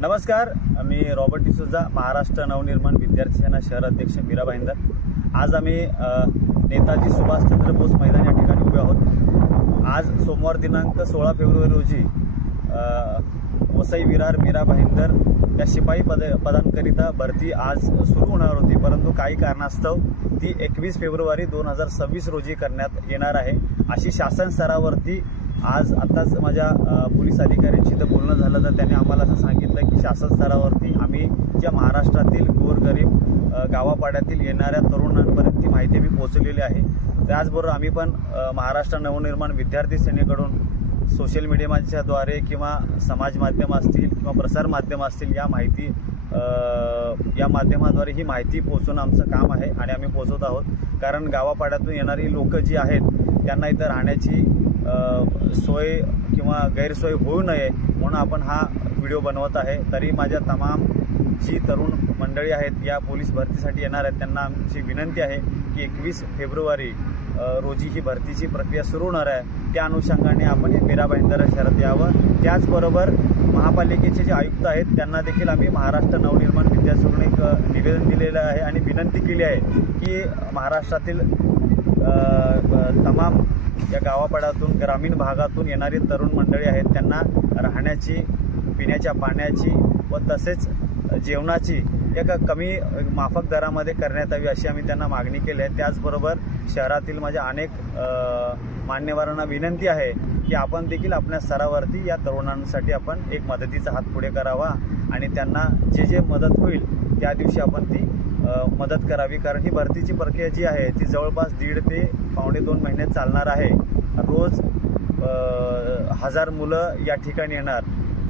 नमस्कार, मी रॉबर्ट डिसूजा, महाराष्ट्र नवनिर्माण विद्यार्थी सेना शहर अध्यक्ष मीरा भाईंदर। आज आम्ही नेताजी सुभाषचंद्र बोस मैदान या ठिकाणी उभे आहोत। आज सोमवार दिनांक 16 फेब्रुवारी रोजी वसई विरार मीरा भाईंदर या शिपाई पदांकरिता भरती आज सुरू होणार होती, परंतु काही कारणास्तव ती 21 फेब्रुवारी 2026 रोजी करण्यात येणार आहे, अशी शासन स्तरावरती आज आताच माझ्या पोलीस अधिकाऱ्यांशी तर बोलणं झालं, तर त्यांनी आम्हाला असं सांगितलं की शासन स्तरावरती आम्ही ज्या महाराष्ट्रातील गोरगरीब गावापाड्यातील येणाऱ्या तरुणांपर्यंत ती माहिती मी पोहोचवलेली आहे। त्याचबरोबर आम्ही पण महाराष्ट्र नवनिर्माण विद्यार्थी सेनेकडून सोशल मीडियाच्याद्वारे किंवा समाज माध्यम असतील किंवा प्रसार माध्यम असतील या माध्यमाद्वारे ही माहिती पोहोचवणं आमचं काम आहे आणि आम्ही पोहोचवत आहोत। कारण गावापाड्यातून येणारी लोक जी आहेत त्यांना इथं राहण्याची सोय किंवा गैरसोय होऊ नये म्हणून आपण हा व्हिडिओ बनवत आहे। तरी माझ्या तमाम जी तरुण मंडळी आहेत या पोलीस भरतीसाठी येणार आहेत त्यांना आमची विनंती आहे की 21 फेब्रुवारी रोजी ही भरतीची प्रक्रिया सुरू होणार आहे, त्या अनुषंगाने आपण मीरा भाईंदर शहरात यावं। त्याचबरोबर महापालिकेचे जे आयुक्त आहेत त्यांना देखील आम्ही महाराष्ट्र नवनिर्माण विद्यार्थ्यांकडून एक निवेदन दिलेलं आहे आणि विनंती केली आहे की महाराष्ट्रातील तमाम या गावापाड्यातून ग्रामीण भागातून येणारी तरुण मंडळी आहेत त्यांना राहण्याची, पिण्याच्या पाण्याची व तसेच जेवणाची एका कमी माफक दरामध्ये करण्यात यावी अशी आम्ही त्यांना मागणी केली आहे। त्याचबरोबर शहरातील माझ्या अनेक मान्यवरांना विनंती आहे की आपण देखील आपल्या स्तरावरती या तरुणांसाठी आपण एक मदतीचा हात पुढे करावा आणि त्यांना जे मदत होईल त्या दिवशी आपण ती मदत करावी। कारण ही भरतीची प्रक्रिया जी आहे ती जवळपास 1.5 ते पावणे 2 महिने चालणार आहे। रोज 1000 मुलं या ठिकाणी येणार,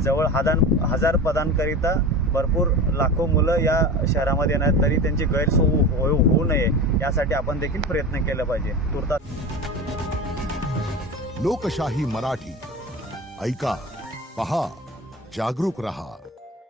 जवळ 1000 पदांकरिता भरपूर लाखो मुलं या शहरामध्ये येणार, तरी त्यांची गैरसोय होऊ नये यासाठी आपण देखील प्रयत्न केला पाहिजे। तुर्तास लोकशाही मराठी ऐका, पहा, जागरूक रहा।